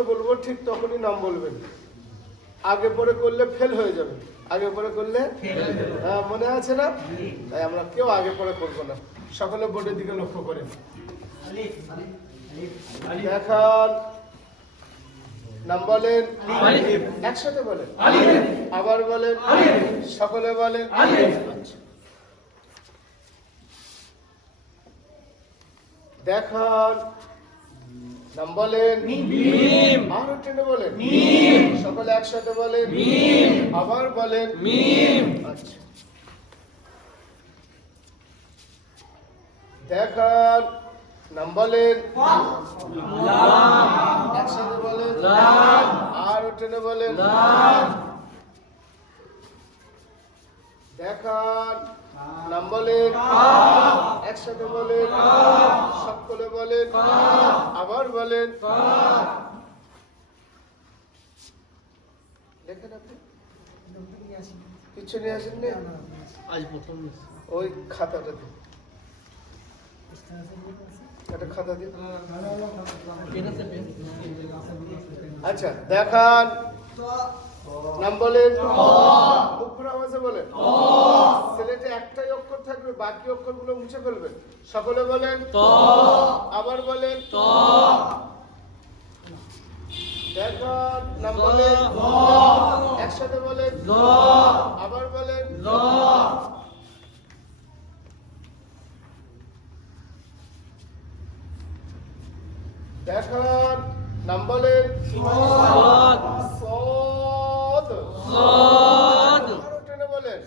করতে বলবো ঠিক তখনই নাম বলবেন। আগে পরে করলে ফেল হয়ে যাবে। আগে পরে করলে মনে আছে না? তাই আমরা কেউ আগে পরে করবো না। সকলে বোর্ডের দিকে লক্ষ্য করেন। দেখান, নাম বলেন, একসাথে বলেন, আবার বলেন, সকলে বলেন। দেখান, নাম বলেন, আরো টেনে বলেন, সকলে একসাথে বলেন, আবার বলেন। আচ্ছা, দেখান, নাম বলেন, একসাথে বলেন, আরো টেনে বলেন। দেখান, নাম বলেন, একসাথে বলেন, সকলে বলেন, আবার বলেন। দেখেন আপনি কিছু নিয়ে আসেননি? আজ প্রথম ওই খাতাটা দিন, একটা খাতা দিন। আচ্ছা, দেখান, নাম বলেন, উপর আওয়াজে বলেন। সিলেটে একটাই অক্ষর থাকবে, বাকি অক্ষরগুলো মুছে ফেলবেন। সকলে বলেন, আবার বলেন। দেখান, নাম বলেন, একসাথে বলেন, আবার বলেন। দেখান, নাম বলেন, সদ, আরো টেনে বলেন,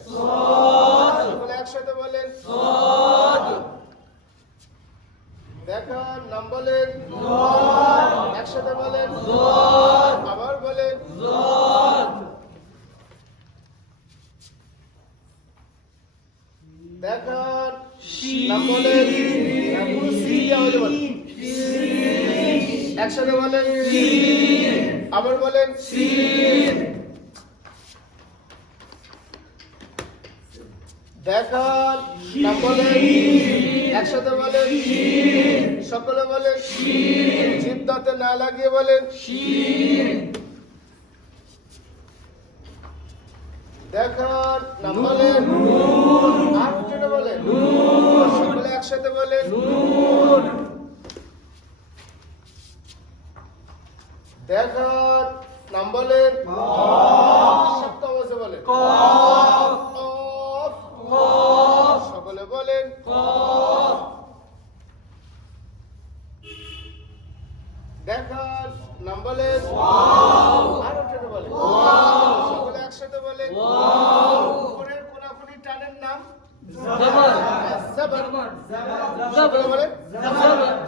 সকলে একসাথে বলেন। দেখান, নাম বলেন, একসাথে বলেন, আবার বলেন। দেখান, নাম বলেন, একসাথে বলেন, আবার বলেন। দেখান, নাম বলেন, একসাথে বলেন, সকলে বলেন, জিভ দাঁতে না লাগিয়ে বলেন। দেখান, নাম বলেন, আর জন্য বলেন, সকলে একসাথে বলেন। দেখান, নাম বলেন, শব্দ আওয়াজে বলেন, সকলে বলেন। দেখান, নাম বলেন, আরো টেনে বলেন, সকলে একসাথে বলেন। উপরের কোনাকুনি টানের নাম সকলে বলেন।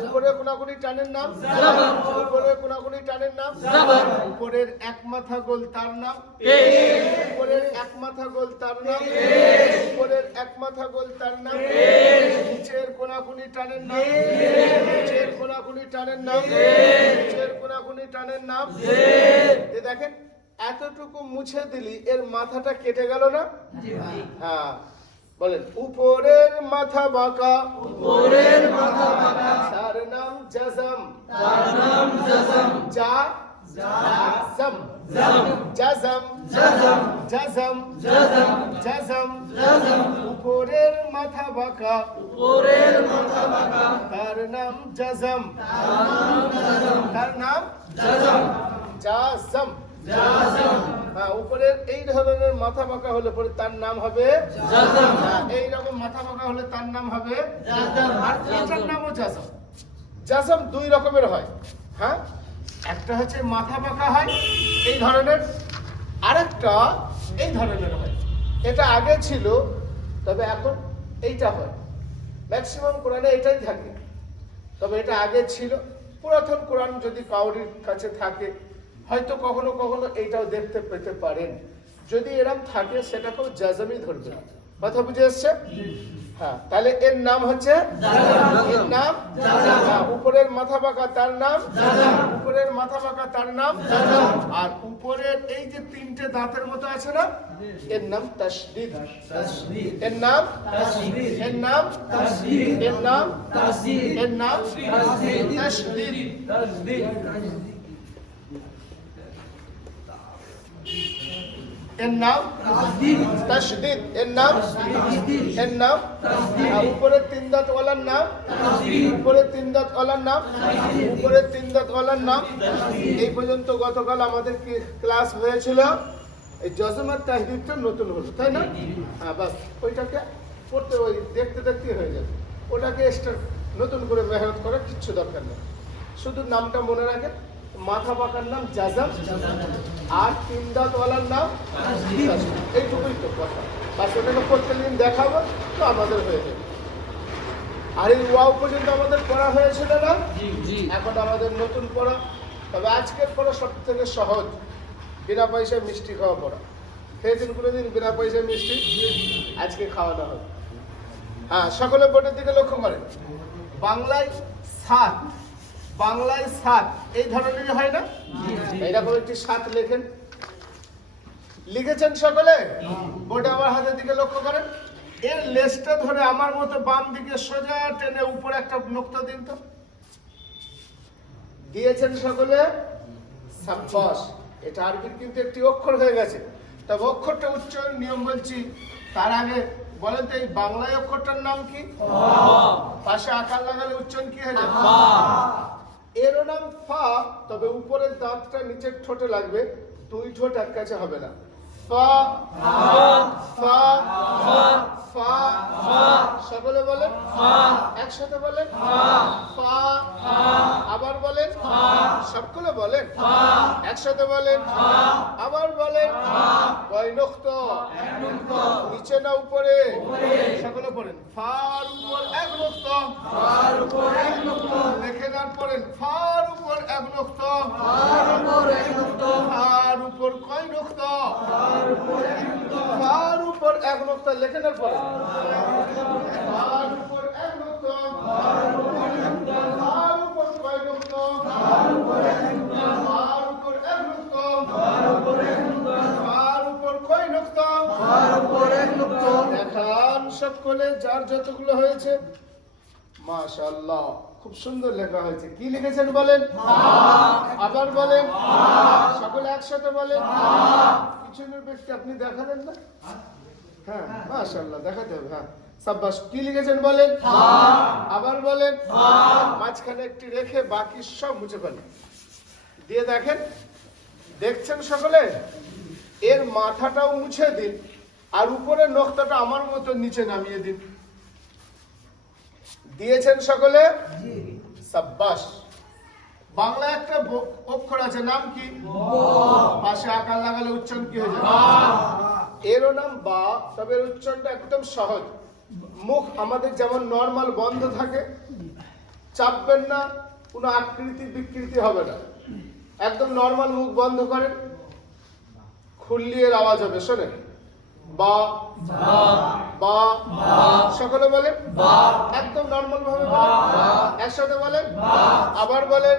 উপরের কোনাকুনি টানের নাম, উপরের কোনাকুনি টানের নাম, উপরের এক মাথা গোল তার নাম, উপরের এক মাথা গোল তার নাম, উপরের এক মাথা গোল তার নাম, নিচের কোনাকুনি টানের নাম, নিচের কোনাকুনি টানের নাম, নিচের কোনাকুনি টানের নাম। দেখেন এতটুকু মুছে দিলি এর মাথাটা কেটে গেল না? হ্যাঁ, বলেন, উপরের মাথা বাঁকা, উপরের মাথা বাঁকা, তার নাম জাজম, তার নাম জাজম, জাজম, জাজম, জাজম, জাজম, জাজম, জাজম, উপরের মাথা বাঁকা, উপরের মাথা বাঁকা, তার নাম জাজম, তার নাম জাজম, জাজম, জাজম। হ্যাঁ, উপরের এই ধরনের মাথা বাঁকা হলে পরে তার নাম হবে জাজম। এই রকম মাথা বাঁকা হলে তার নাম হবে জাজম। আর এটার নামও জাজম। জাজম দুই রকমের হয়। হ্যাঁ, একটা হচ্ছে মাথা বাঁকা হয় এই ধরনের, আরেকটা এই ধরনের হয়। এটা আগে ছিল, তবে এখন এইটা হয়। ম্যাক্সিমাম কোরআনে এটাই থাকে, তবে এটা আগে ছিল। পুরাতন কোরআন যদি কাউরির কাছে থাকে, হয়তো কখনো কখনো এইটাও দেখতে পেতে পারেন। যদি এরকম থাকে সেটাকেও জাজমই ধরবে। কথা বুঝে এসছে? হ্যাঁ, তাহলে এর নাম হচ্ছে এর নাম উপরের মাথা বাঁকা তার নাম, উপরের মাথা বাঁকা তার নাম, আর উপরের এই যে তিনটে দাঁতের মতো আছে না, এর নাম তাসদীদ, এর নাম এর নাম এর নাম এর নাম তাসদীদ। এর নাম তাসদীদ। এর নাম আর উপরে তিন দাঁত ওয়ালার নাম উপরে তিন দাঁত ওয়ালার নাম উপরে তিন দাঁত ওয়ালার নাম। এই পর্যন্ত গতকাল আমাদের ক্লাস হয়েছিল। এই জজমের তাহদীদটা নতুন হলো, তাই না? হ্যাঁ, বাস ওইটাকে পড়তে ওই দেখতে দেখতে হয়ে যাবে। ওটাকে এক্সট্রা নতুন করে মেহনত করার কিচ্ছু দরকার নেই। শুধু নামটা মনে রাখেন, মাথা পাকার নাম জাজম আর তিন দাঁত ওয়ালার নাম এইটুকুই তো কথা। বাস ওটাকে প্রত্যেকদিন দেখাবো তো আমাদের হয়ে যাবে। আর এই ওয়াও পর্যন্ত আমাদের পড়া হয়েছিল না? এখন আমাদের নতুন পড়া। তবে আজকের পড়া সব থেকে সহজ, বিনা পয়সায় মিষ্টি খাওয়া পড়া। খেয়েছেন কোনোদিন বিনা পয়সায় মিষ্টি? আজকে খাওয়ানো হবে। হ্যাঁ, সকলে বোর্ডের দিকে লক্ষ্য করেন। বাংলায় সাত, বাংলায় সাত এই ধরনেরই হয় না? এইরকম একটি সাত লেখেন। লিখেছেন সকলে? বোর্ডে আমার হাতের দিকে লক্ষ্য করেন। এর লেজটা ধরে আমার মতো বাম দিকে সোজা টেনে উপরে একটা নোক্তা দিন তো। দিয়েছেন সকলে? সাব্বাস। এটা আরবির কিন্তু একটি অক্ষর হয়ে গেছে। তবে অক্ষরটা উচ্চারণ নিয়ম বলছি, তার আগে বলেন তো এই বাংলায় অক্ষরটার নাম কি? পাশে আকার লাগালে উচ্চারণ কি হয়ে যায়? এরও নাম ফা। তবে উপরের দাঁতটা নিচের ঠোঁটে লাগবে, দুই ঠোঁট এক কাছে হবে না। ফা ফা ফা। সকলে বলেন একসাথে বলেন ফা। আবার বলেন সকলে বলেন একসাথে বলেন আবার বলেন। কয় নুক্তা? নিচে না উপরে? সকলে পড়েন ফার উপর এক নুক্তা। দেখে না পড়েন ফার উপর এক নুক্তা। ফার উপর কয় নুক্তা? ফার উপর এক নুক্তা। লেখে না পড়েন ফার উপর এক নুক্তা। ফার উপর কয় নুক্তা? ফার উপর এক নুক্তা। ফার উপর কয় নুক্তা? দেখান সকলে যার যতগুলো হয়েছে। মাশাআল্লাহ, খুব সুন্দর লেখা হয়েছে। কি লিখেছেন বলেন? আবার বলেন সকলে একসাথে বলেন। পিছনের ব্যক্তি আপনি দেখালেন না? হ্যাঁ, মাশাআল্লাহ, দেখাতে হবে। হ্যাঁ, সাব্বাস। কি লিখেছেন বলেন? আবার বলেন। মাঝখানে একটি রেখে বাকি সব মুছে ফেলেন। দিয়ে দেখেন, দেখছেন সকলে? এর মাথাটাও মুছে দিন আর উপরের নখটাটা আমার মতো নিচে নামিয়ে দিন। দিয়েছেন সকলে? সাব্বাস। বাংলা একটা অক্ষর আছে, নাম কি? পাশে আকার লাগালে উচ্চারণ কি হয়ে যাবে? এরও নাম বা। তবে এর উচ্চারণটা একদম সহজ। মুখ আমাদের যেমন নরমাল বন্ধ থাকে, চাপবেন না, কোনো আকৃতি বিকৃতি হবে না। একদম নরমাল মুখ বন্ধ করেন, খুললে এর আওয়াজ হবে। শোনেন, বা বা। সকলে বলেন একদম নরমাল ভাবে বলেন, একসাথে বলেন আবার বলেন।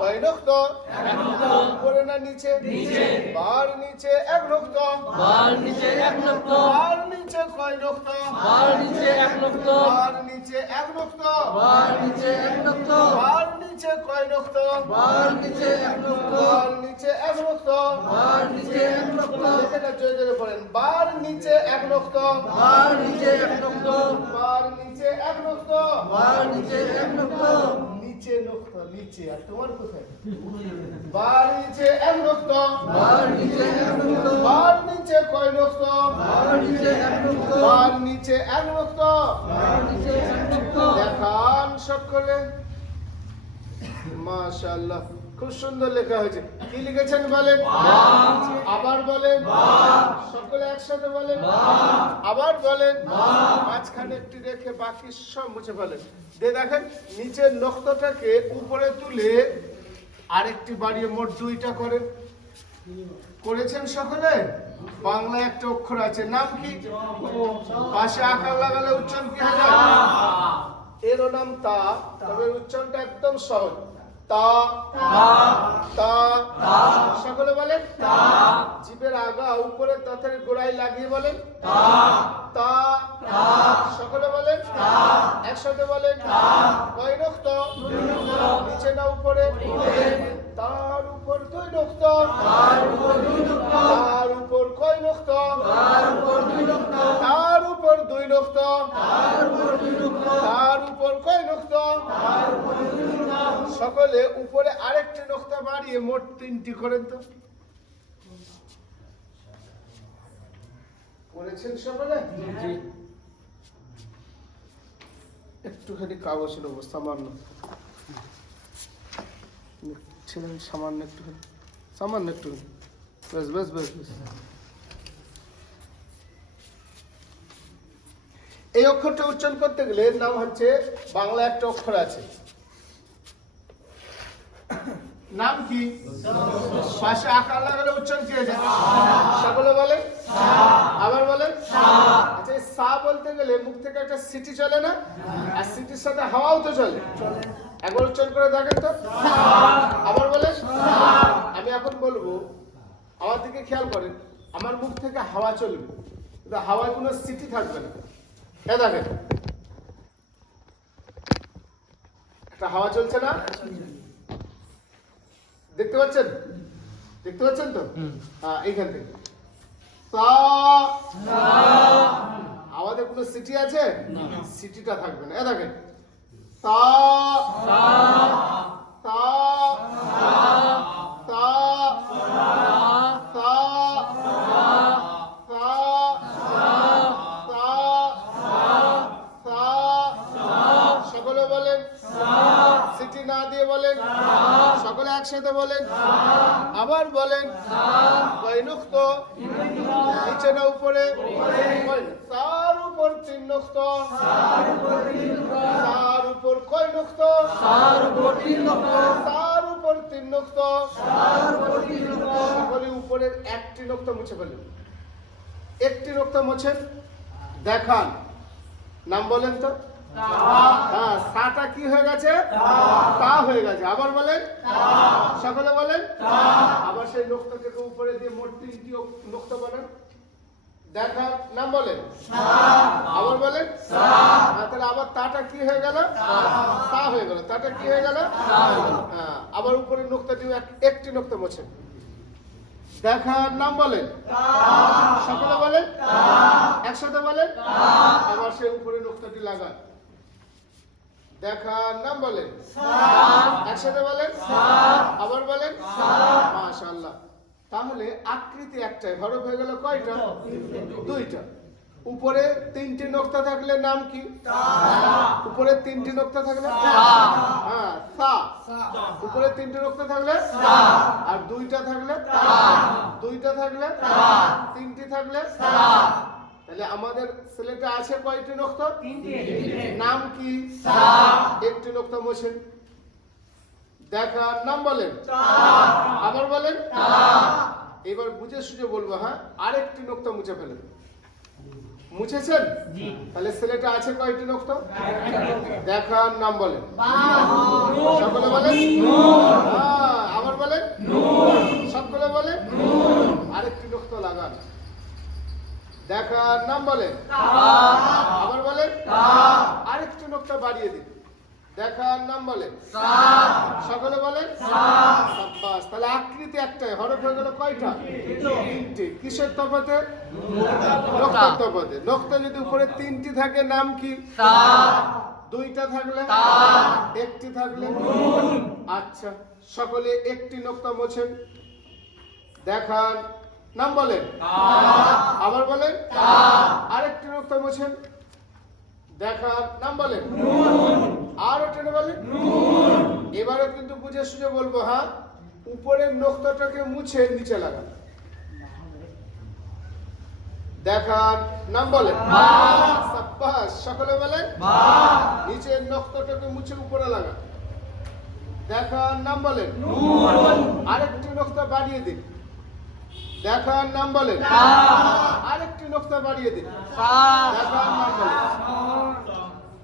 কয় নুক্তা? উপরে না নিচে? বার নিচে এক নুক্তা। বার নিচে কয় নুক্তা? বার নিচে এক নুক্তা। বার নিচে কয় নুক্তা? বার নিচে এক নুক্তা। এটা জোরে জোরে পড়েন। বার নিচে এক নুক্তা। বার নিচে এক নুক্তা। নিচে নুক্তা, নিচে। আর তোমার কোথায়? বার নিচে এক নুক্তা। বার নিচে কয় নুক্তা? বার নিচে এক নুক্তা। দেখান সকলে। মাশাআল্লাহ, খুব সুন্দর লেখা হয়েছে। কি লিখেছেন বলেন? আবার বলেন সকলে একসাথে বলেন আবার বলেন। মাঝখানে একটি রেখে বাকি সব মুছে ফেলেন। দিয়ে দেখেন নিচের নখটাকে উপরে তুলে আরেকটি বাড়িয়ে মোট দুইটা করেন। করেছেন সকলে? বাংলায় একটা অক্ষর আছে, নাম কি? পাশে আকার লাগালে উচ্চারণ কি হয়ে যায়? এরও নাম তা। তবে উচ্চারণটা একদম সহজ। তা তা। সকলে বলেন জিভের আগা উপরে দাঁতের গোড়ায় লাগিয়ে বলেন তা। সকলে বলেন একসাথে বলেন। কয় নুক্তা? নিচে না উপরে? তার উপর দুই নুক্তা। তার উপর কয় নুক্ত? তার উপর কয় নুক্ত? সকলে উপরে আরেকটি নুক্তা বাড়িয়ে মোট 3টি করেন তো। করেছেন সকলে? একটুখানি কাগজ নেব সামান্য, ছিলেন সামান্য একটুখানি, সামান্য একটুখানি, বেশ বেশ বেশ বেশ। এই অক্ষরটা উচ্চারণ করতে গেলে এর নাম হচ্ছে, বাংলা একটা অক্ষর আছে, নাম কি? পাশে আকার লাগালে উচ্চারণ কি হয়ে যায়? সকলে বলে, আবার বলেন। আচ্ছা, এই সা বলতে গেলে মুখ থেকে একটা সিটি চলে না? আর সিটির সাথে হাওয়াও তো চলে। একবার উচ্চারণ করে দেখেন তো, আবার বলেন। আমি এখন বলবো, আমার দিকে খেয়াল করেন, আমার মুখ থেকে হাওয়া চলবে, কিন্তু হাওয়ায় কোনো সিটি থাকবে না। এ দেখেন, একটা হাওয়া চলছে না? দেখতে পাচ্ছেন? দেখতে পাচ্ছেন তো? হ্যাঁ, এইখান থেকে আমাদের কোনো সিটি আছে? সিটিটা থাকবে না। এ দেখেন, তা তা তা তা সকলে বলেন, সিটি না দিয়ে বলেন, সকলে একসাথে বলেন, আবার বলেন। কয় নুক্ত? নিচে না উপরে? তার উপর 3 নুক্ত। তার উপর কয় নুক্ত? তার উপর 3 নুক্ত। সকলে উপরের একটি নুক্ত মুছে ফেলেন। একটি নুক্ত মুছেন, দেখান। নাম বলেন তো। হ্যাঁ, সাটা কি হয়ে গেছে? তা হয়ে গেছে। আবার বলেন, সকলে বলেন। আবার সেই নুক্তাটাকে উপরে দিয়ে মোট 3টি নুক্তা বানান, দেখান। নাম বলেন, আবার বলেন। তাহলে আবার তাটা কি হয়ে গেল? তা হয়ে গেল। তাটা কি হয়ে গেল? হ্যাঁ, আবার উপরে নুক্তাটি একটি নুক্তা মোছেন, দেখার। নাম বলেন, সকলে বলেন, একসাথে বলেন। আবার সেই উপরে নুক্তাটি লাগান, দেখার। নাম বলেন, একসাথে বলেন, আবার বলেন। মাশাআল্লাহ। তাহলে আকৃতি একটাই, হরফ হয়ে গেল কয়টা? 2টা। উপরে 3টি নুক্তা থাকলে নাম কি? উপরে 3টি নুক্তা থাকলে হ্যাঁ সা। উপরে 3টি নুক্তা থাকলে আর 2টা থাকলে 2টা থাকলে 3টি থাকলে। তাহলে আমাদের ছেলেটা আছে কয়টি নুক্তা? 3টি। নাম কি? একটি নুক্তা মোছেন, দেখার। নাম বলেন, আবার বলেন। এবার বুঝে সুঝে বলবো। হ্যাঁ, আরেকটি নুক্তা মুছে ফেলেন। মুছেছেন? তাহলে ছেলেটা আছে কয়টি নুক্তা? দেখার। নাম বলেন, সকলে বলেন। আবার বলেন, সকলে বলেন। আরেকটি নুক্তা লাগান, দেখার। নাম বলেন, আবার বলেন। আরেকটি নুক্তা বাড়িয়ে দিন, দেখার। নাম বলেন, সকলে বলেন। সাব্বাস। তাহলে আকৃতি একটাই, হরফ হয়ে গেল কয়টা? 3টি। কিসের তফাতে? নুক্তার তফাতে। নুক্তা যদি উপরে 3টি থাকে নাম কি? 2টা থাকলে? একটি থাকলে? আচ্ছা, সকলে একটি নুক্তা মোছেন, দেখান। নাম বলেন, আবার বলেন। আরেকটি নুক্তা মোছেন, দেখান। নাম বলেন, আরো টেনে বলেন। এবারে কিন্তু বুঝে সুঝে বলবো। হ্যাঁ, উপরের নুক্তাটাকে মুছে নিচে লাগান, দেখান। নাম বলেন, সাব্বাস। সকলে বলেন, নিচের নুক্তাটাকে মুছে উপরে লাগান, দেখান। নাম বলেন, আরেকটি নুক্তা বাড়িয়ে দিন, দেখান। নাম বলেন, আরেকটি নুক্তা বাড়িয়ে দিন, দেখান। নাম বলেন।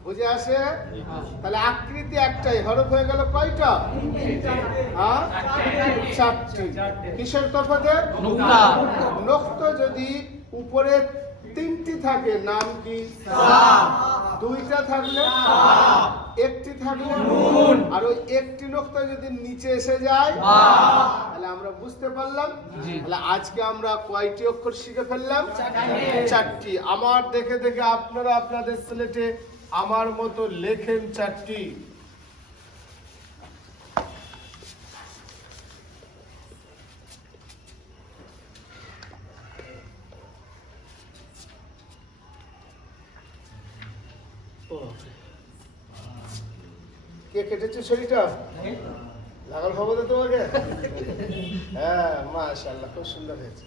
বুঝে আসে? তাহলে আকৃতি একটাই, হরফ হয়ে গেল কয়টা? হ্যাঁ, 4টি। কিসের তফাতে? নুক্তা যদি উপরে 3টি থাকে নাম কি? 2টা থাকলে একটি থাকলে নুন, আর ওই একটি নোক্তা যদি নিচে এসে যায় তাহলে আমরা বুঝতে পারলাম। তাহলে আজকে আমরা কয়টি অক্ষর শিখে ফেললাম? চারটি। আমার দেখে দেখে আপনারা আপনাদের স্লেটে আমার মতো লেখেন চারটি। কে কেটেছে শরীরটা? লাগাল হবে তো তোমাকে? হ্যাঁ, মাশাআল্লাহ, খুব সুন্দর হয়েছে।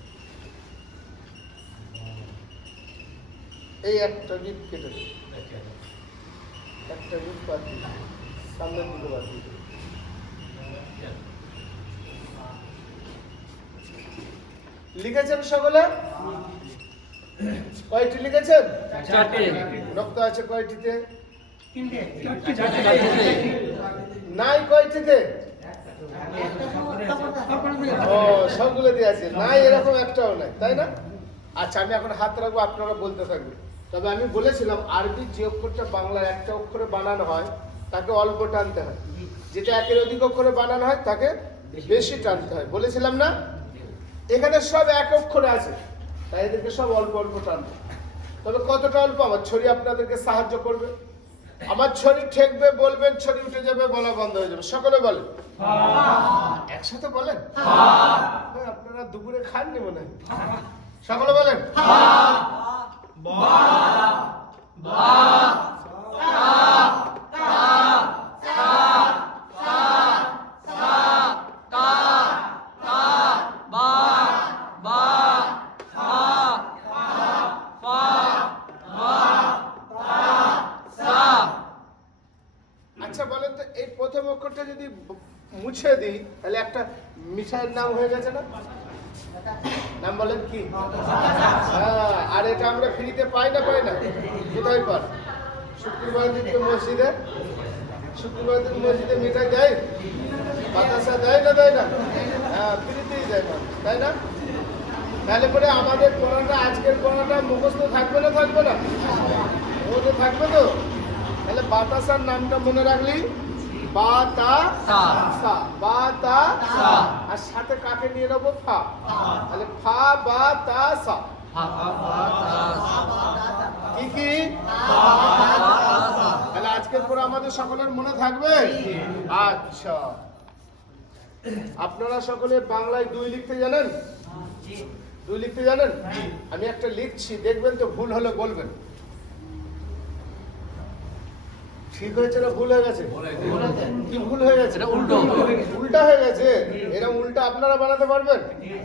এই একটা গিট কেটে দিই, একটা গিট বাদ দিই, সামনের দিকে বাদ দিই। লিখেছেন সকলে? কয়টি লিখেছেন? চারটি। নোক্তা আছে কয়টিতে? নাই কয়টিতে? ও, সবগুলো দিয়ে আছে। নাই এরকম একটাও নাই, তাই না? আচ্ছা, আমি এখন হাত রাখবো, আপনারা বলতে থাকবেন। তবে আমি বলেছিলাম আরবি যে অক্ষরটা বাংলার একটা অক্ষরে বানানো হয় তাকে অল্প টানতে হয়, যেটা একের অধিক অক্ষরে বানানো হয় তাকে বেশি টানতে হয়, বলেছিলাম না? এখানে সব এক অক্ষরে আছে, তাই এদেরকে সব অল্প অল্প টানবে। তবে কতটা অল্প? আমার ছড়ি আপনাদেরকে সাহায্য করবে। আমার ছড়ি ঠেকবে, বলবেন, ছড়ি উঠে যাবে, বলা বন্ধ হয়ে যাবে। সকলে বলেন একসাথে বলেন। আপনারা দুপুরে খাননি মনে হয়। সকলে বলেন আচ্ছা বলেন তো, এই প্রথম অক্ষরটা যদি মুছে দিই তাহলে একটা মিঠাইয়ের নাম হয়ে গেছে না? নাম বলেন কি? হ্যাঁ, আর এটা আমরা ফ্রিতে পাই না? পাই না? কোথায় পান? শুক্রবার দিন মসজিদে, শুক্রবার দিন মসজিদে মিঠাই দেয়, বাতাসা দেয় না? দেয় না? হ্যাঁ, ফ্রিতেই দেয় না, তাই না? তাহলে পরে আমাদের পড়াটা, আজকের পড়াটা মুখস্থ থাকবে না? থাকবে না? মুখস্থ থাকবে তো? তাহলে বাতাসার নামটা মনে রাখলি, বাতাসা, বাতাসা, আর সাথে কাকে নিয়ে নেবো? ফা। তাহলে ফা বাতাসা। কি কি? তাহলে আজকের পরে আমাদের সকলের মনে থাকবে? আচ্ছা, আপনারা সকলে বাংলায় 2 লিখতে জানেন? 2 লিখতে জানেন? আমি একটা লিখছি, দেখবেন তো, ভুল হলে বলবেন। ঠিক হয়েছে না ভুল হয়ে গেছে? কি ভুল হয়ে গেছে? উল্টা হয়ে গেছে। এরকম উল্টা আপনারা বানাতে পারবেন?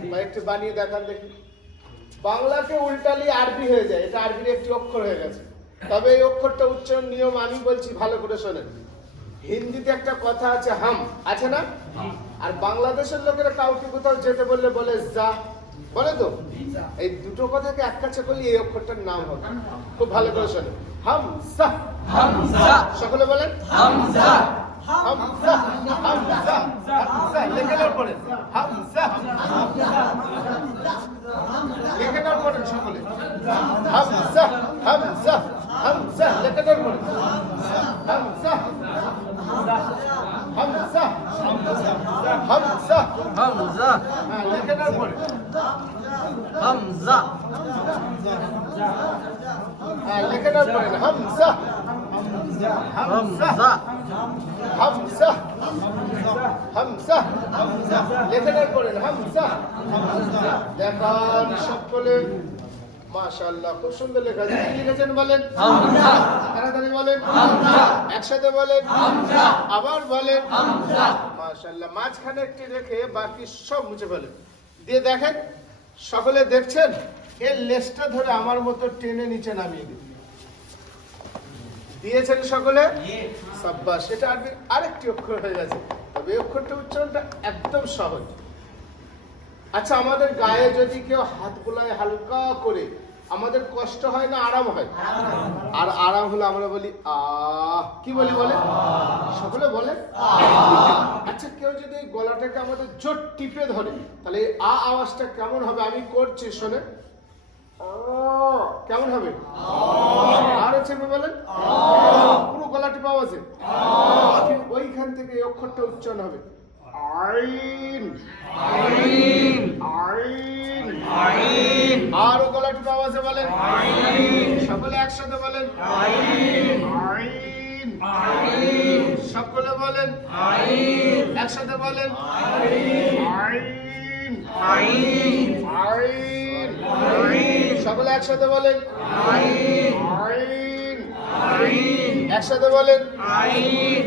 বা একটু বানিয়ে দেখান দেখি। বাংলাকে উল্টালি আরবি হয়ে যায়, এটা আরবির একটি অক্ষর হয়ে গেছে। তবে এই অক্ষরটা উচ্চারণ নিয়ম আমি বলছি, ভালো করে শোনেন। হিন্দিতে একটা কথা আছে, হাম, আছে না? আর বাংলাদেশের লোকেরা কাউকে কোথাও যেতে বললে বলে যা, বলে তো? এই দুটো কথাকে এক কাছে করলে এই অক্ষরটার নাম হবে। খুব ভালো করে শোনেন, হামজা। হামজা, সকলে বলেন হামজা। হামজা, হামজা, হামজা, লিখে নাও পড়েন, হামজা। লিখে নাও পড়েন সকলে, হামজা, হামজা, হামজা, লিখে নাও পড়েন, হামজা, হামজা, হামজা, হামজা, হ্যাঁ, লিখে নাও পড়েন, হামজা, হ্যাঁ, লিখে নাও পড়েন, হামজা, হামজা, হামজা, হামজা, লিখে নাও পড়েন, হামজা। দেখান সকলে, মাশাআল্লাহ, খুব সুন্দর লেখা। কি লিখেছেন বলেন? হামজা। তাড়াতাড়ি বলেন, হামজা। একসাথে বলেন, হামজা। আবার বলেন, হামজা। মাশাআল্লাহ। মাঝখানে একটি রেখে বাকি সব মুছে ফেলেন, দিয়ে দেখেন, সকলে দেখছেন, এর লেজটা ধরে আমার মতো টেনে নিচে নামিয়ে দিন। দিয়েছেন সকলে? সাব্বাস। এটা আরেকটি অক্ষর হয়ে গেছে, তবে এই অক্ষরটা উচ্চারণটা একদম সহজ। আচ্ছা, আমাদের গায়ে যদি কেউ হাত বুলায় হালকা করে, আমাদের কষ্ট হয় না আরাম হয়? আর আরাম হলে আমরা বলি আহ। কি বলি বলে? সকলে বলে। আচ্ছা, কেউ যদি এই গলাটাকে আমাদের জোর টিপে ধরে, তাহলে এই আ আওয়াজটা কেমন হবে? আমি করছি, শোনে, কেমন হবে? আরো চেপে বলেন, পুরো গলা টিপা আওয়াজে ওইখান থেকে এই অক্ষরটা উচ্চারণ হবে আইন আইন আইন আইন আরো গলা টিপা আওয়াজে বলেন আইন সকলে একসাথে বলেন আইন আইন আইন সকলে বলেন আইন একসাথে বলেন আইন আইন আইন আইন আইন সকলে একসাথে বলেন আইন আইন আইন একসাথে বলেন আইন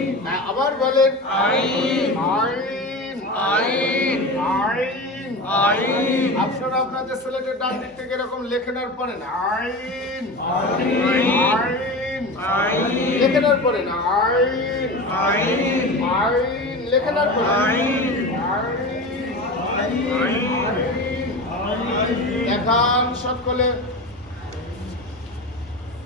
আবার বলেন আইন আইন আইন আইন আইন আপনারা আপনাদের সিলেটের ডান দিক থেকে এরকম লেখেন আর পড়েন আইন আইন আইন লেখেন আর পড়েন আইন আইন আইন লেখেন আর পড়েন আইন দেখান সকলে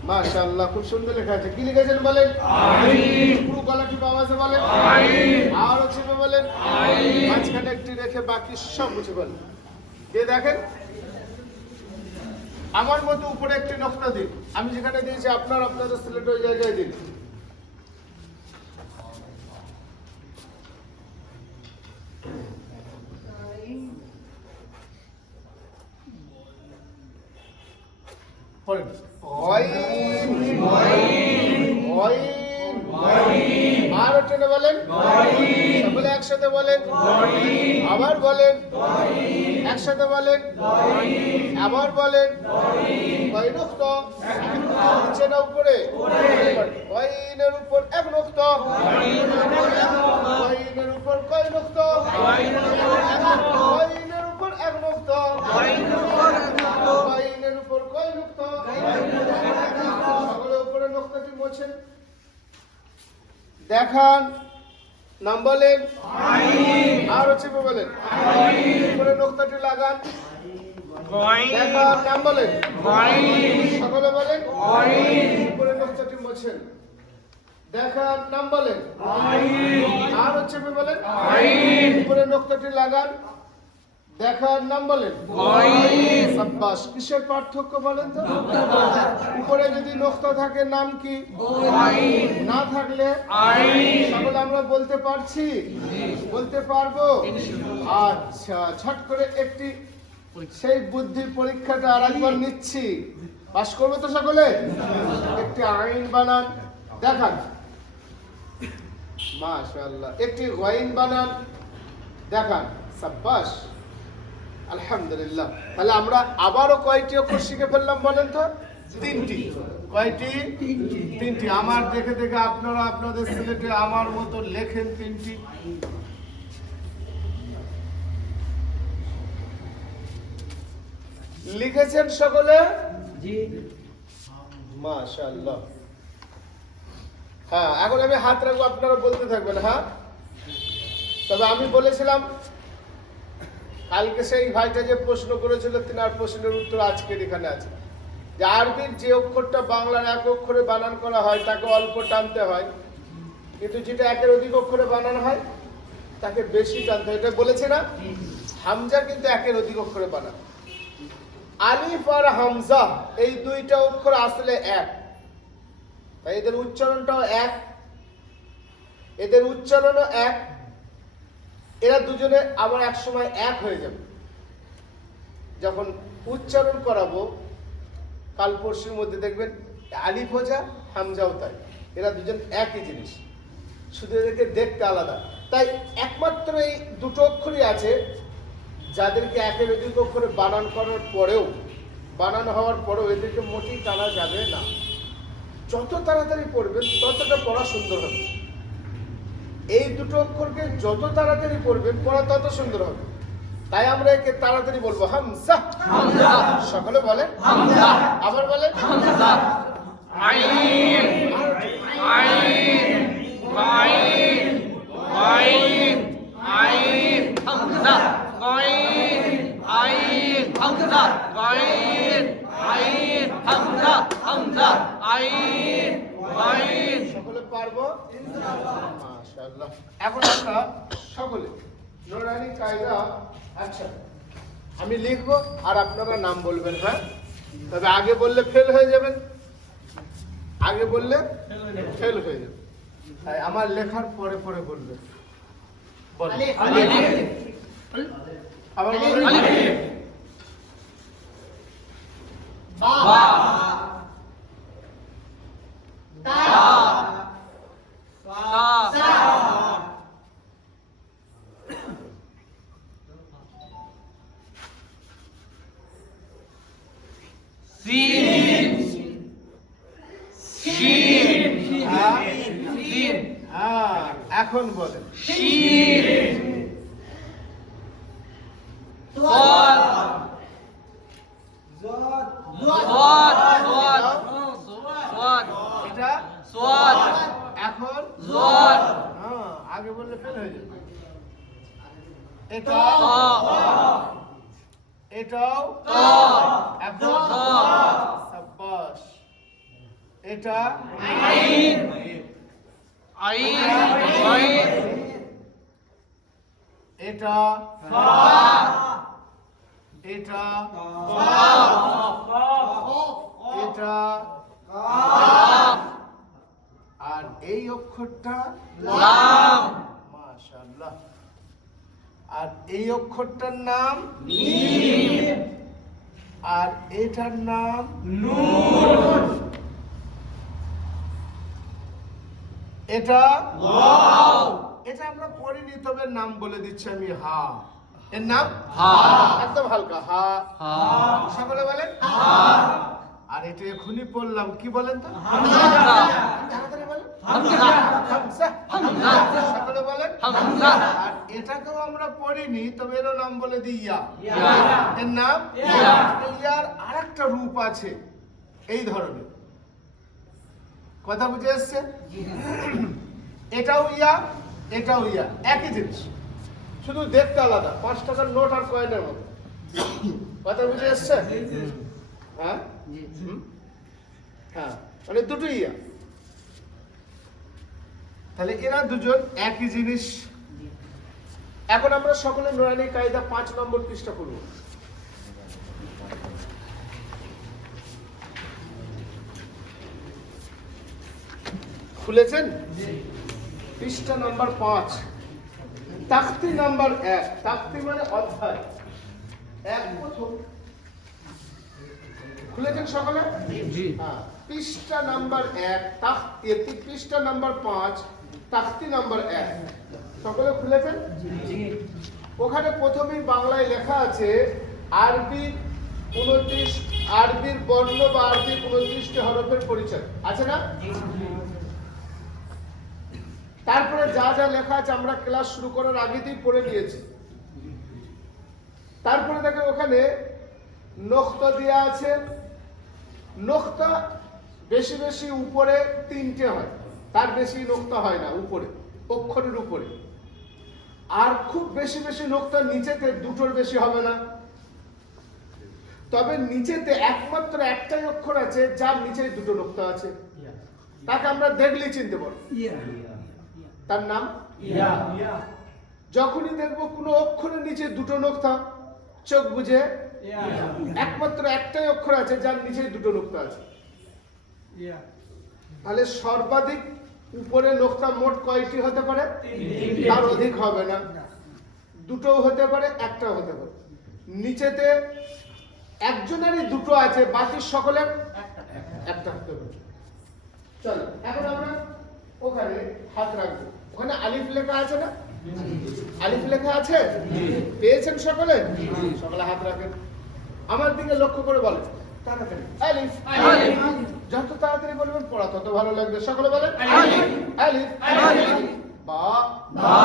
মাশাআল্লাহ খুব সুন্দর লেখা আছে কি লিখেছেন বলেন আইন পুরো গলা টিপে আওয়াজে বলেন আইন আরো চেপে বলেন আইন মাঝখানে একটি রেখে বাকি সব মুছে বলেন দিয়ে দেখেন আমার মতো উপরে একটি নকশা দিন আমি যেখানে দিয়েছি আপনারা আপনাদের সিলেট ওই জায়গায় দিন পড়েন আইন আইন আইন আর টেনে বলেন সকলে একসাথে বলেন আবার বলেন একসাথে বলেন আবার বলেন কয় নুক্তা নিচে না উপরে কয়নের উপর এক নুক্তা কয়নের উপর কয় নুক্তা কয়নের উপর এক নুক্তা কয়নের উপর কয় নুক্তা সকলে উপরে নুক্তাটি মোছেন দেখান নাম বলেন আরো চেপে বলেন উপরে নুক্তাটি লাগান দেখান নাম বলেন সকলে বলেন উপরে নুক্তাটি মোছেন দেখান নাম বলেন আরো চেপে বলেন উপরে নুক্তাটি লাগান দেখার নাম বলেন সাব্বাস কিসের পার্থক্য বলেন তো উপরে যদি নোক্তা থাকে নাম কি না থাকলে সকলে আমরা বলতে পারছি বলতে পারবো আচ্ছা ছট করে একটি সেই বুদ্ধির পরীক্ষাটা আরেকবার নিচ্ছি পাস করবো তো সকলে একটি আইন বানান দেখান মাশাআল্লাহ একটি ওয়াইন বানান দেখান সাব্বাস আলহামদুলিল্লাহ তাহলে আমরা আবারও কয়টি অক্ষর শিখে ফেললাম বলেন তো তিনটি কয়টি তিনটি আমার দেখে দেখে আপনারা আপনাদের সিলেটে আমার মতো লেখেন তিনটি লিখেছেন সকলে জি মাশাআল্লাহ হ্যাঁ এখন আমি হাত রাখবো আপনারা বলতে থাকবেন হ্যাঁ তবে আমি বলেছিলাম কালকে সেই ভাইটা যে প্রশ্ন করেছিল তিনার প্রশ্নের উত্তর আজকের এখানে আছে যে আরবির যে অক্ষরটা বাংলার এক অক্ষরে বানান করা হয় তাকে অল্প টানতে হয় কিন্তু যেটা একের অধিক অক্ষরে বানানো হয় তাকে বেশি টানতে হয় এটা বলেছে না হামজা কিন্তু একের অধিক অক্ষরে বানান আলিফ আর হামজা এই দুইটা অক্ষর আসলে এক তাই এদের উচ্চারণটাও এক এদের উচ্চারণও এক এরা দুজনে আবার এক সময় এক হয়ে যাবে যখন উচ্চারণ করাবো কাল পরশুর মধ্যে দেখবেন আলিফ হোজা হামজাও তাই এরা দুজন একই জিনিস শুধু এদেরকে দেখতে আলাদা তাই একমাত্র এই দুটো অক্ষরই আছে যাদেরকে একের অধিক অক্ষরে বানান করার পরেও বানানো হওয়ার পরেও এদেরকে মোটেই টানা যাবে না যত তাড়াতাড়ি পড়বেন ততটা পড়া সুন্দর হবে এই দুটো অক্ষরকে যত তাড়াতাড়ি পড়বেন পড়া তত সুন্দর হবে তাই আমরা একে তাড়াতাড়ি বলবো হামজা হামজা সকলে বলেন হামজা আবার বলেন হামজা আইন আইন আইন আইন আইন হামজা আইন আইন হামজা আইন আইন হামজা হামজা আইন আইন সকলে পারবো মাশাআল্লাহ এখন আমরা সকলে নুরানি কায়দা আচ্ছা আমি লিখবো আর আপনারা নাম বলবেন হ্যাঁ তবে আগে বললে ফেল হয়ে যাবেন আগে বললে ফেল হয়ে যাবে। তাই আমার লেখার পরে পরে বলবে। বলো। আবার বলবে। বা তা সা সিন শিন সিন এখন বলেন। শিন সদ সদ সদ সদ এটা সদ এখন সদ আগে বললে ফেল হয়ে যাবে। এটা ত এটাও ত এখন ত সাব্বাস। এটা আইন আইন আইন এটা ফা এটা ফা এটা কাফ আর এই অক্ষরটা লাম মাশাআল্লাহ। আর এই অক্ষরটার নাম মিম আর এটার নাম নুন এটা ওয়াও এটা আমরা পড়িনি, তবে নাম বলে দিচ্ছি আমি। হা এর নাম হা একদম হালকা হা। হা সকলে বলেন হা আর এটা এখনই পড়লাম, কি বলেন তো? হামজা তাড়াতাড়ি বলেন। হামজা হামজা। হামজা সকলে বলেন হামজা আর এটাকেও আমরা পড়িনি, তবে এর নাম বলে দিই ইয়া। ইয়া এর নাম ইয়া। ইয়ার আরেকটা রূপ আছে এই ধরনের। কথা বুঝে এসছে? এটাও ইয়া এটাও ইয়া, একই জিনিস, শুধু দেখতে আলাদা। 5 টাকার নোট আর কয়েনের মতো। কথা বুঝে এসছে? হ্যাঁ হ্যাঁ, মানে দুটোই ইয়া। তাহলে এরা দুজন একই জিনিস। এখন আমরা সকলে নুরানি কায়দা 5 নম্বর পৃষ্ঠা পড়ব। খুলেছেন? পৃষ্ঠা নাম্বার 5, তাখতি নাম্বার 1। তাখতি মানে অধ্যায় 1 প্রথম। খুলেছেন সকলে? জি হ্যাঁ, পৃষ্ঠা নাম্বার 1 তাখতি, পৃষ্ঠা নাম্বার 5 তাখতি নাম্বার 1। সকলে খুলেছেন? জি ওখানে প্রথমেই বাংলায় লেখা আছে আরবি 29 আরবির বর্ণ বা আরবি 29টি হরফের পরিচয় আছে না? তারপরে যা যা লেখা আছে আমরা ক্লাস শুরু করার আগেই পড়ে নিয়েছি। তারপরে দেখেন ওখানে নোক্তা দেয়া আছে। নোক্তা বেশি বেশি উপরে 3টে হয়, তার বেশি নোক্তা হয় না উপরে, অক্ষরের উপরে। আর খুব বেশি বেশি নোক্তা নিচেতে 2টোর বেশি হবে না। তবে নিচেতে একমাত্র একটাই অক্ষর আছে যার নিচে 2টো নোক্তা আছে, তাকে আমরা দেখলেই চিনতে পারবো। তার নাম ইয়া যখনই দেখবো কোনো অক্ষরের নিচে 2টো নোক্তা, চোখ বুঝে একমাত্র একটাই অক্ষর আছে যার নিচে 2টো নোক্তা আছে। তাহলে সর্বাধিক উপরে নোক্তা মোট কয়টি হতে পারে? তার অধিক হবে না। 2টোও হতে পারে, একটাও হতে পারে। নিচেতে একজনেরই 2টো আছে, বাকি সকলের একটা হতে পারে। চলো এখন আমরা ওখানে হাত রাখবো। ওখানে আলিফ লেখা আছে না? আলিফ লেখা আছে? পেয়েছেন সকলে? সকলে হাত রাখেন, আমার দিকে লক্ষ্য করে বলেন তাড়াতাড়ি। আলিফ। আলিফ। যত তাড়াতাড়ি বলবেন পড়া তত ভালো লাগবে। সকলে বলেন আলিফ। আলিফ। বা বা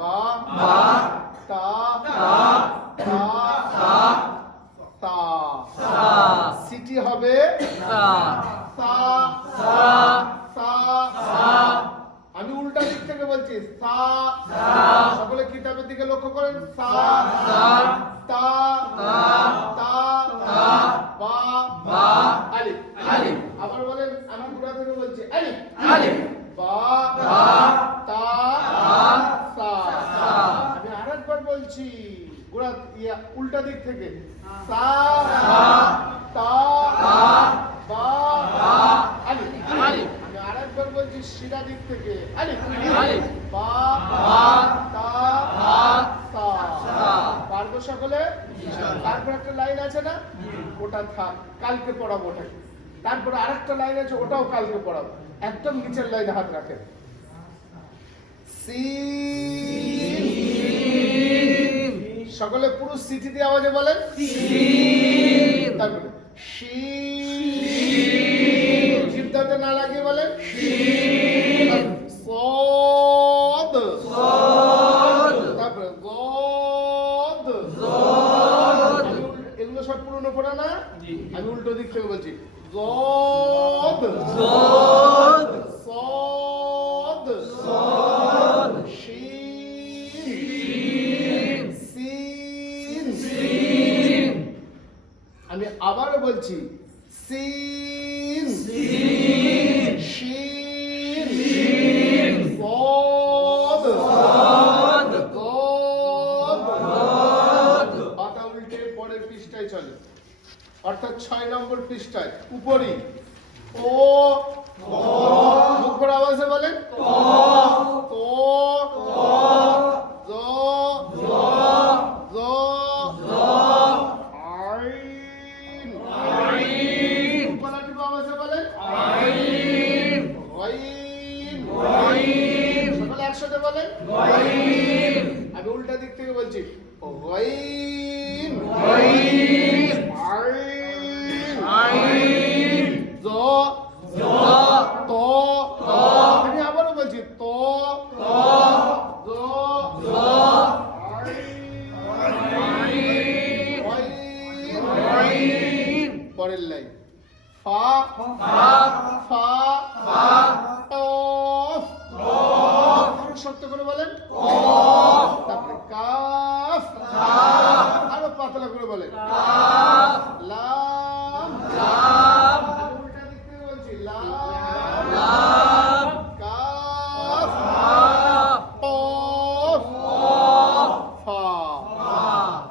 বা বা তা তা তা তা তা। সা সিটি হবে সা সা সা সা সা আমি উল্টা দিক থেকে বলছি সা। সকলে কিতাবের দিকে লক্ষ্য করেন। সা সা তা তা তা তা বা বা আলিফ। আলিফ। আবার বলেন, আমি গুড়া থেকে বলছি আলিফ আলিফ বা বা তা তা সা। সা। আমি আরেকবার বলছি গুড়া উল্টা দিক থেকে সা সা তা তা বা বা আলিফ। আলিফ। সিধা দিক থেকে আলিফ আলিফ বা বা তা তা সা সা পারবো সকলে? তারপর একটা লাইন আছে না, ওটা থাক, কালকে পড়াবো ওটাকে। তারপরে আরেকটা লাইন আছে, ওটাও কালকে পড়াবো। একদম নিচের লাইনে হাত রাখেন। সিন, সকলে পুরো সিটি দিয়ে আওয়াজে বলেন সিন তারপরে শিন, জিহ্বাতে না লাগিয়ে বলেন শিন, সদ সদ তারপরে গদ জদ এগুলো সব পুরনো পড়া না, আমি উল্টো দিক থেকে বলছি। গদ জদ সদ সদ শিন সিন সিন আমি আবারও বলছি সিন সিন শিন শিন সদ সদ গদ জদ পাতা উল্টে পরের পৃষ্ঠায় চলে, অর্থাৎ 6 নম্বর পৃষ্ঠায় উপরই ও মুখ করে আওয়াজে বলেন তো জ জ আইন আইন গলাটি আওয়াজে বলেন আইন আইন আইন সকলে একসাথে বলেন আইন আমি উল্টা দিক থেকে বলছি আইন আইন আইন আইন জ জ তো ত আমি আবারও বলছি তো ত জ জ আইন আইন আইন পরের লাইন ফা ফা ফা ফা কফ কফ শক্ত করে বলেন কফ তারপরে কাফ কাফ আরো পাতলা করে বলেন কাফ লাম লাম আমি উল্টা দিক থেকে বলছি লাম লাম কাফ কাফ কফ কফ ফা ফা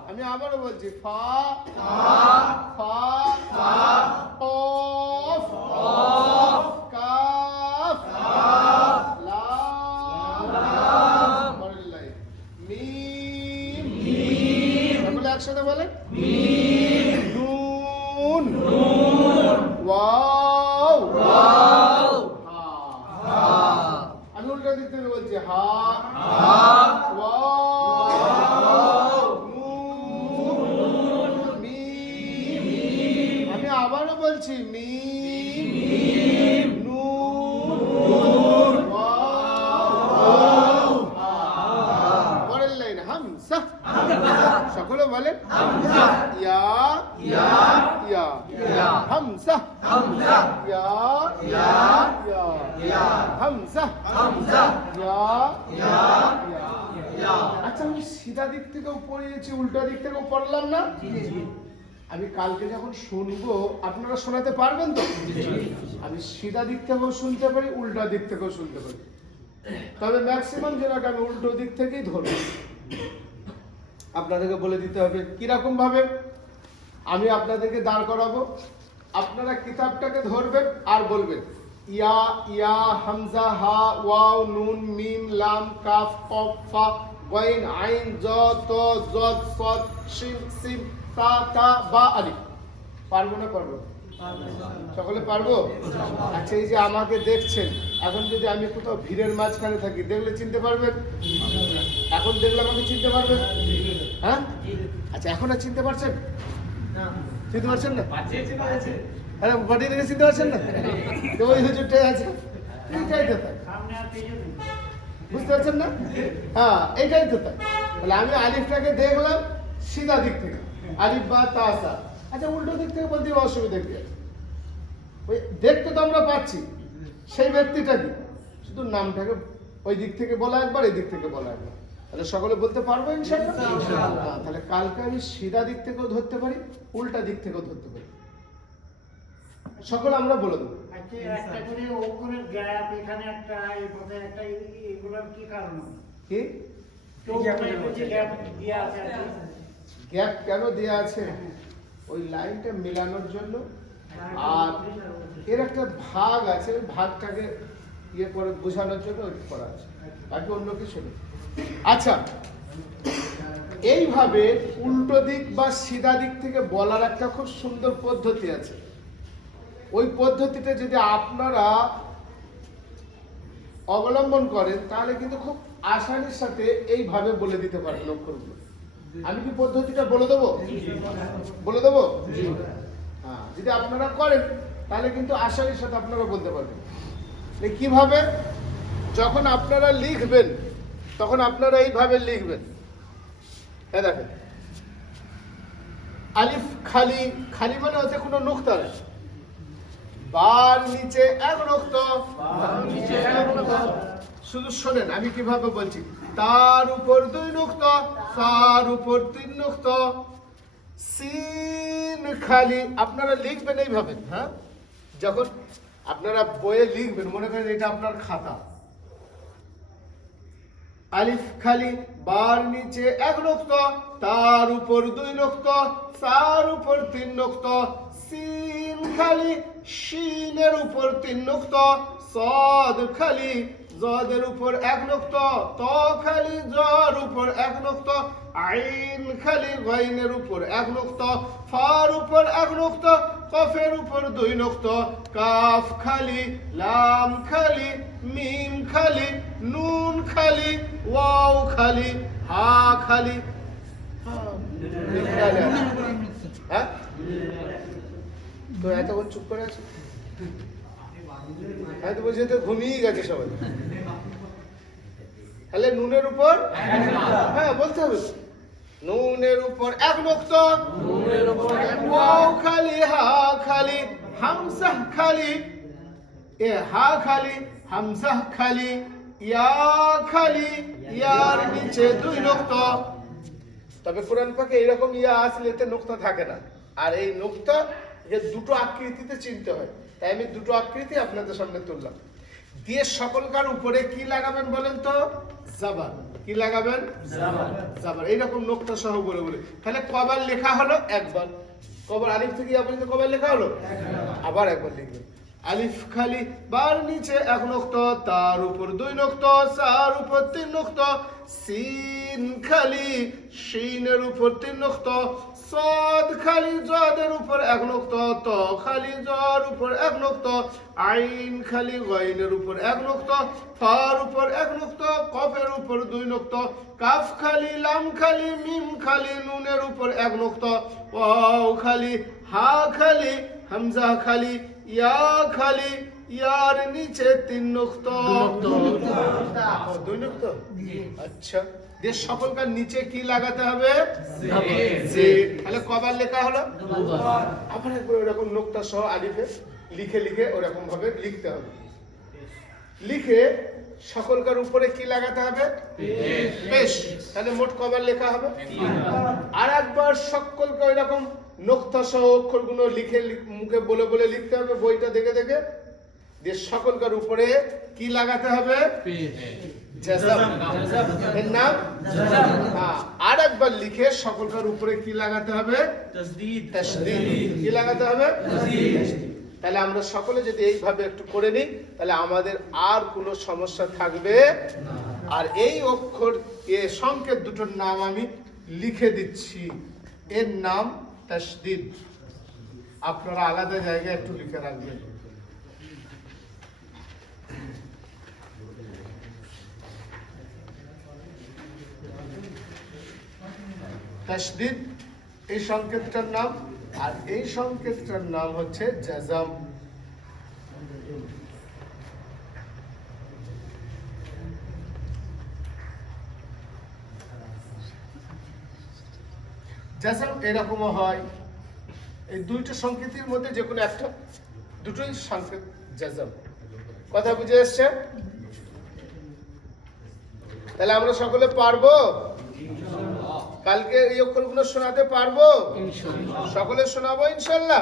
আমি আবারও বলছি ফা ফা ফা ফা কফ কফ কাফ কাফ লাম লাম পরের লাইন মিম মিম সকলে একসাথে বলেন মিম নুন নুন ওয়াও ওয়াও হা হা আমি উল্টা দিক থেকে বলছি হা হা ওয়াও নুন মিম আমি আবারও বলছি মিম মিম নুন নুন ওয়াও হা পরের লাইন হামসা সকলে বলেন হামজা ইয়া ইয়া ইয়া ইয়া হামসা হামজা ইয়া ইয়া ইয়া ইয়া হামসা হামজা ইয়া ইয়া ইয়া ইয়া আচ্ছা আমি সিধা দিক থেকেও পড়িয়েছি, উল্টা দিক থেকেও পড়লাম না? আমি কালকে যখন শুনবো আপনারা শোনাতে পারবেন তো? আমি সিধা দিক থেকেও শুনতে পারি, উল্টা দিক থেকেও শুনতে পারি, তবে ম্যাক্সিমাম জায়গাটা আমি উল্টো দিক থেকেই ধরবো। আপনাদেরকে বলে দিতে হবে কিরকম ভাবে। আমি আপনাদেরকে দাঁড় করাবো, আপনারা কিতাবটাকে ধরবেন আর বলবেন ইয়া ইয়া হামজা হা ওয়াও নুন মিম লাম কাফ কফ ফা গাইন আইন জ ত জ সদ শিন সিন তা তা বা আলিফ। পারবো না পারবো? সকলে পারবো? আচ্ছা এই যে আমাকে দেখছেন, এখন যদি আমি কোথাও ভিড়ের মাঝখানে থাকি দেখলে চিনতে পারবেন? এখন দেখলে আমাকে চিনতে পারবেন? হ্যাঁ আচ্ছা এখন আর চিনতে পারছেন? চিনতে পারছেন না? আরে বডি দেখে চিনতে পারছেন না? তো ওই হুজুরটাই আছে, এইটাই তো তাই। বুঝতে পারছেন না? হ্যাঁ এইটাই তো তাই। তাহলে আমি আলিফটাকে দেখলাম সিধা দিক থেকে, আলিফ বা তাসা। আচ্ছা উল্টো দিক থেকে বলতে অসুবিধা কি আছে? ওই দেখতে তো আমরা পাচ্ছি, সেই ব্যক্তিটা কি, শুধু নামটাকে ওই দিক থেকে বলা একবার, এই দিক থেকে বলা একবার। তাহলে সকলে বলতে পারবো ইনশাআল্লাহ? হ্যাঁ, তাহলে কালকে আমি সিধা দিক থেকেও ধরতে পারি, উল্টা দিক থেকেও ধরতে পারি। সকলে আমরা বলে দেবো। আচ্ছা একটা করে অক্ষরের গ্যাপ এখানে একটা এই পথে একটা এগুলোর কি কারণ? কি গ্যাপ দিয়ে আছে আর কি। গ্যাপ কেন দেওয়া আছে? ওই লাইনটা মেলানোর জন্য। আর এর একটা ভাগ আছে, ওই ভাগটাকে ইয়ে করে বোঝানোর জন্য ওইটা করা আছে, বাকি অন্য কিছু নেই। আচ্ছা, এইভাবে উল্টো দিক বা সিধা দিক থেকে বলার একটা খুব সুন্দর পদ্ধতি আছে। ওই পদ্ধতিটা যদি আপনারা অবলম্বন করেন তাহলে কিন্তু খুব আসানির সাথে এইভাবে বলে দিতে পারবেন অক্ষরগুলো। আমি কি পদ্ধতিটা বলে দেবো? বলে দেবো? হ্যাঁ, যদি আপনারা করেন তাহলে কিন্তু আসানির সাথে আপনারা বলতে পারবেন। কিভাবে? যখন আপনারা লিখবেন তখন আপনারা এইভাবে লিখবেন। হ্যাঁ, দেখেন, আলিফ খালি, খালি মানে হচ্ছে কোনো নুক্তা নেই, বার নিচে এক নুক্তা, শুধু শোনেন আমি কিভাবে বলছি। তার উপর 2 নুক্তা, তার উপর 3 নুক্তা, সিন খালি। আপনারা লিখবেন এইভাবে। হ্যাঁ, যখন আপনারা বইয়ে লিখবেন, মনে করেন এটা আপনার খাতা, আলিফ খালি, বার নিচে 1 নুক্তা, তার উপর 2 নুক্তা, তার উপর 3 নুক্তা, সিন খালি, শিনের উপর 3 নুক্তা, সাদ খালি, জাদের উপর 1 নুক্তা, ত খালি, জর উপর 1 নুক্তা, আইন খালি, গাইনের উপর 1 নুক্তা, ফার উপর 1 নুক্তা, কফের উপর 2 নুক্তা, কাফ খালি, লাম খালি, মিম খালি, নুন খালি, ওয়াও খালি, হা খালি। হ্যাঁ, তো এতক্ষণ চুপ করে আছে, হয়তো বলছে তো ঘুমিয়ে গেছে সবাই। তাহলে নুনের উপর, হ্যাঁ বলতে হবে, নুনের উপর 1 নুক্তা, ওয়াও খালি, হা খালি, হামজা খালি, এ হা খালি, হামজা খালি, ইয়া খালি, ইয়ার নিচে 2 নুক্তা। তবে কোরআন পাকে এরকম ইয়া আসলে এতে নুক্তা থাকে না। আর এই নুক্তা যে দুটো আকৃতিতে চিনতে হয়, তাই আমি দুটো আকৃতি আপনাদের সামনে তুললাম। দিয়ে সকলকার উপরে কি লাগাবেন বলেন তো? জাবার। কি লাগাবেন? জাবার। এইরকম নুক্তা সহ বলে বলে। তাহলে কবার লেখা হলো? একবার। কবার আলিফ থেকে ইয়া পর্যন্ত কবার লেখা হলো? আবার একবার লিখবেন। আলিফ খালি, বার নিচে 1 নুক্তা, তার উপর 2 নুক্তা, তার উপর 3 নুক্তা, সিন খালি, শিনের উপর 3 নুক্তা, সাদ খালি, জাদের উপর 1 নুক্তা, ত খালি, জর উপর 1 নুক্তা, আইন খালি, গাইনের উপর 1 নুক্তা, ফার উপর 1 নুক্তা, কফের উপর 2 নুক্তা, কাফ খালি, লাম খালি, মিম খালি, নুনের উপর 1 নুক্তা, ওয়াও খালি, হা খালি, হামজা খালি, ইয়া খালি, ইয়ার নিচে 3 নুক্তা। 2 নুক্তা? আচ্ছা, দিয়ে সকলকার নিচে কি লাগাতে হবে? জি। তাহলে কবার লেখা হলো? আবার একবার ওরকম নুক্তা সহ আলিফে লিখে লিখে ওরকম ভাবে লিখতে হবে। লিখে সকলকার উপরে কি লাগাতে হবে? পেশ। তাহলে মোট কবার লেখা হবে? আর একবার সকলকে ওইরকম নুক্তা সহ অক্ষরগুলো লিখে মুখে বলে বলে লিখতে হবে, বইটা দেখে দেখে। দিয়ে সকলকার উপরে কি লাগাতে হবে? জাযাম। এর নাম আর একবার লিখে সকলকার উপরে কি লাগাতে হবে? তাসদীদ। কি লাগাতে হবে? তাসদীদ। তাহলে আমরা সকলে যদি এইভাবে একটু করে নিই তাহলে আমাদের আর কোনো সমস্যা থাকবে। আর এই অক্ষর এ সংকেত দুটোর নাম আমি লিখে দিচ্ছি। এর নাম তাসদীদ। আপনারা আলাদা জায়গায় একটু লিখে রাখবেন। তাসদীদ এই সংকেতটার নাম, আর এই সংকেতটার নাম হচ্ছে জাযাম। জাযাম এরকমও হয়। এই দুইটা সংকেতের মধ্যে যে কোনো একটা, দুটোই সংকেত জাযাম। কথা বুঝে এসছে? তাহলে আমরা সকলে পারবো? কালকে এই অক্ষরগুলো শোনাতে পারবো? সকলে শোনাবো ইনশাল্লাহ।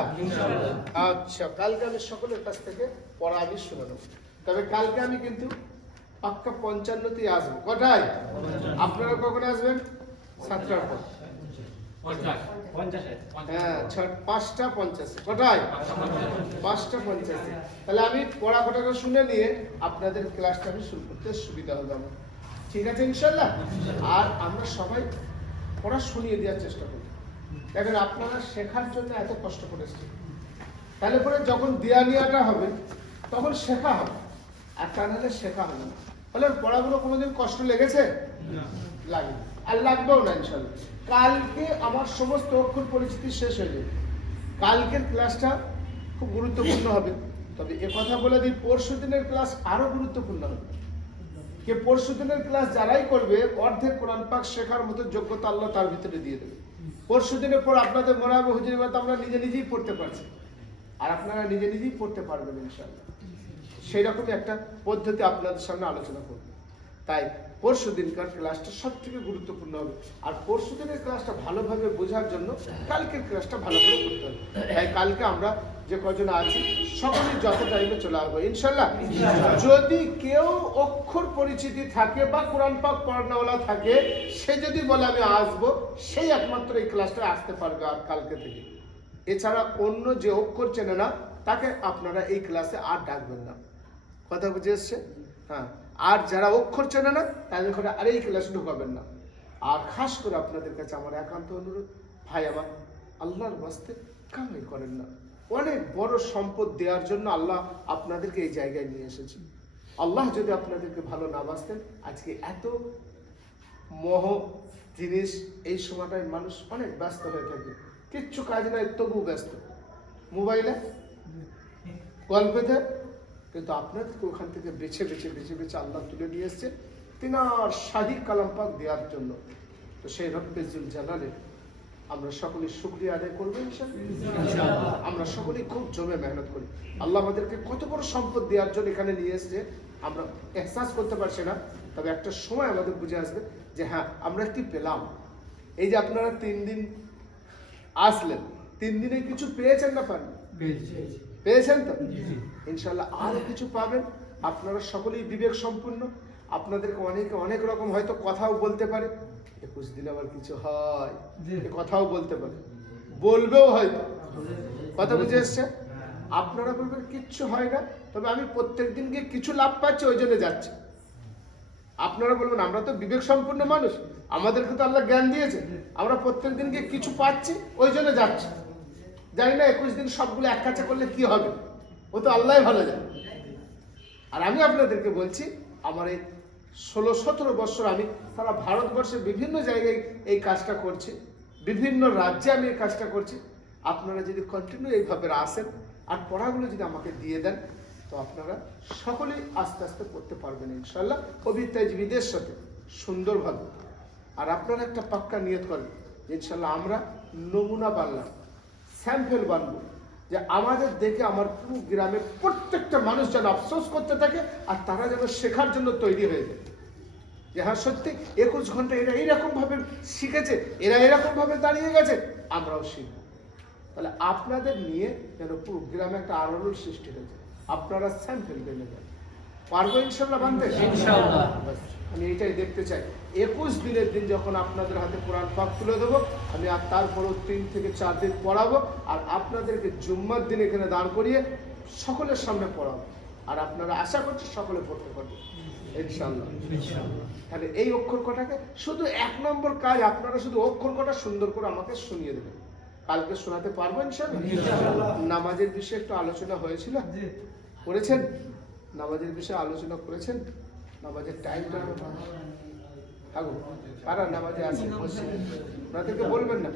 আচ্ছা, কালকে আমি সকলের কাছ থেকে পড়া আমি শুনে নেবো। তবে কালকে আমি কিন্তু পাক্কা 55তেই আসবো। কটায়? আপনারা কখন আসবেন? 7টার পর। হ্যাঁ 5টা 50 কোটায় 5টা 50। তাহলে আমি পড়া কথাটা শুনে নিয়ে আপনাদের ক্লাসটা আমি শুরু করতে সুবিধা হবে আমার, ঠিক আছে ইনশাল্লাহ। আর আমরা সবাই পড়া শুনিয়ে দেওয়ার চেষ্টা করি। দেখেন আপনারা শেখার জন্য এত কষ্ট করেছেন, তাহলে পরে যখন দেয়া নেওয়াটা হবে তখন শেখা হবে, আর তা নাহলে শেখা হবে না। তাহলে পড়াগুলো কোনোদিন কষ্ট লেগেছে? লাগে আর লাগবেও না ইনশাল্লাহ। কালকে আমার সমস্ত অক্ষর পরিচিতি শেষ হয়ে যাবে, কালকের ক্লাসটা খুব গুরুত্বপূর্ণ হবে। তবে এ কথা বলে দিই, পরশু দিনের ক্লাস আরো গুরুত্বপূর্ণ হবে। কে পরশু দিনের ক্লাস যারাই করবে অর্ধেক কোরআন পাক শেখার মতো যোগ্যতা আল্লাহ তার ভিতরে দিয়ে দেবে। পরশু দিনের পর আপনাদের মনে হবে হুজুর এবার তো আমরা নিজে নিজেই পড়তে পারছি, আর আপনারা নিজে নিজেই পড়তে পারবেন ইনশাআল্লাহ। সেই রকমই একটা পদ্ধতি আপনাদের সামনে আলোচনা করব। তাই পরশু দিনকার ক্লাসটা সব থেকে গুরুত্বপূর্ণ হবে, আর পরশু দিনের ক্লাসটা ভালোভাবে বোঝার জন্য কালকের ক্লাসটা ভালো করে করতে হবে। তাই কালকে আমরা যে কজন আছি সকলেই যত টাইমে চলে আসবো ইনশাল্লাহ। যদি কেউ অক্ষর পরিচিতি থাকে বা কোরআন পাক পড়ানোওয়ালা থাকে, সে যদি বলে আমি আসবো, সেই একমাত্র এই ক্লাসটা আসতে পারবে আর কালকে থেকে। এছাড়া অন্য যে অক্ষর চেনে না তাকে আপনারা এই ক্লাসে আর ডাকবেন না। কথা বুঝে এসছে? হ্যাঁ, আর যারা অক্ষর চেনে না তাদের ঘরে আর এই ক্লাসে ঢুকাবেন না। আর খাস করে আপনাদের কাছে আমার একান্ত অনুরোধ, ভাই আমার আল্লাহর বাস্তে কামাই করেন না। অনেক বড় সম্পদ দেওয়ার জন্য আল্লাহ আপনাদেরকে এই জায়গায় নিয়ে এসেছে। আল্লাহ যদি আপনাদেরকে ভালো না বাসতেন, আজকে এত মোহ জিনিস, এই সময়টায় মানুষ অনেক ব্যস্ত হয়ে থাকে, কিচ্ছু কাজ নাই তবু ব্যস্ত, মোবাইলে গল্পেতে। কিন্তু আপনাদেরকে ওখান থেকে বেছে বেছে বেছে বেছে আল্লাহ তুলে নিয়ে এসছে তিনার শাহী কালাম পাক দেওয়ার জন্য। তো সেই রব্বে জুল জালালে আমরা সকলেই শুকরিয়া আদায় করবো ইনশাআল্লাহ। আমরা সকলেই খুব জমে মেহনত করি। আল্লাহ আমাদেরকে কত বড় সম্পদ দেওয়ার জন্য এখানে নিয়ে এসছে, আমরা এহসাস করতে পারছি না। তবে একটা সময় আমাদের বুঝে আসবে যে হ্যাঁ আমরা কি পেলাম। এই যে আপনারা 3 দিন আসলেন, 3 দিনে কিছু পেয়েছেন না পাননি? পেয়েছেন তো ইনশাআল্লাহ, আরো কিছু পাবেন। আপনারা সকলেই বিবেক সম্পূর্ণ, আপনাদেরকে অনেকে অনেক রকম হয়তো কথাও বলতে পারে, 21 দিন আবার কিছু হয় কথাও বলতে পারে, বলবেও হয়তো। কথা বুঝে এসছে? আপনারা বলবেন কিচ্ছু হয় না, তবে আমি প্রত্যেক দিন গিয়ে কিছু লাভ পাচ্ছি ওই জন্য যাচ্ছি। আপনারা বলবেন আমরা তো বিবেক সম্পূর্ণ মানুষ, আমাদেরকে তো আল্লাহ জ্ঞান দিয়েছে, আমরা প্রত্যেক দিন গিয়ে কিছু পাচ্ছি ওই জন্য যাচ্ছি। জানি না 21 দিন সবগুলো এক কাছে করলে কি হবে, ও তো আল্লাহ ভালো জানে। আর আমি আপনাদেরকে বলছি, আমার এই 16-17 বছর আমি সারা ভারতবর্ষের বিভিন্ন জায়গায় এই কাজটা করছি, বিভিন্ন রাজ্যে আমি এই কাজটা করছি। আপনারা যদি কন্টিনিউ এইভাবে আসেন আর পড়াগুলো যদি আমাকে দিয়ে দেন, তো আপনারা সকলেই আস্তে আস্তে পড়তে পারবেন ইনশাআল্লাহ, কবিতাজীবীদের সাথে সুন্দরভাবে। আর আপনারা একটা পাক্কা নিয়ত করেন ইনশাআল্লাহ আমরা নমুনা বানলাম, স্যাম্পল বানবো, যে আমাদের দেখে আমার পুরো গ্রামে প্রত্যেকটা মানুষ যেন আফসোস করতে থাকে, আর তারা যেন শেখার জন্য তৈরি হয়ে যায় যে হ্যাঁ সত্যি 21 ঘন্টা এরা এইরকম ভাবে শিখেছে, এরা এরকম ভাবে দাঁড়িয়ে গেছে, আমরাও শিখব। তাহলে আপনাদের নিয়ে যেন পুরো গ্রামে একটা আলোড়ন সৃষ্টি হয়েছে। আপনারা স্যাম্পল বেনে যান, পারবো ইনশাআল্লাহ বানতে? ইনশাআল্লাহ। আমি এটাই দেখতে চাই। 21 দিনের দিন যখন আপনাদের হাতে কোরআন পাক তুলে দেবো, আমি আর তারপরও 3 থেকে 4 দিন পড়াবো, আর আপনাদেরকে জুম্মার দিন এখানে দাঁড় করিয়ে সকলের সামনে পড়াবো, আর আপনারা আশা করছি সকলে পড়তে পারবেন ইনশাআল্লাহ। তাহলে এই অক্ষর কটাকে শুধু 1 নম্বর কাজ, আপনারা শুধু অক্ষর কটা সুন্দর করে আমাকে শুনিয়ে দেবেন, কালকে শোনাতে পারবো ইনশাআল্লাহ। নামাজের বিষয়ে একটু আলোচনা হয়েছিল, করেছেন? নামাজের বিষয়ে আলোচনা করেছেন? নামাজের টাইমটা কারা নামাজে আছে ওনাদেরকে বলবেন না।